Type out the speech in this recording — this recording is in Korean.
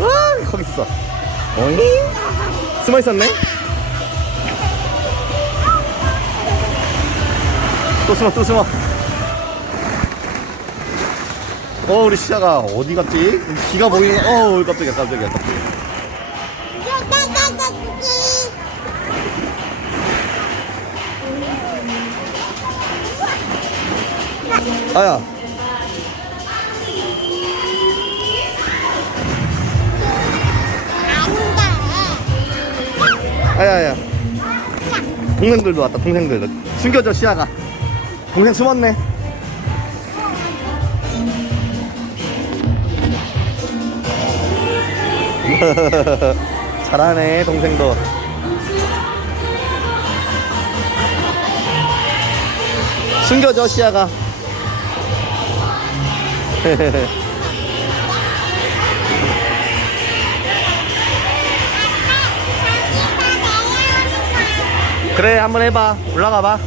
와 거기 있어. 어잉? 숨어 있었네? 또 숨어 또 숨어. 어 우리 시아가 어디 갔지? 귀가 보이는 어 깜짝이야 깜짝이야 깜짝이야. 아야 아야야. 동생들도 왔다 동생들도 숨겨줘 시아가. 동생 숨었네. 잘하네 동생도. 숨겨줘 시아가 그래 한번 해봐. 올라가 봐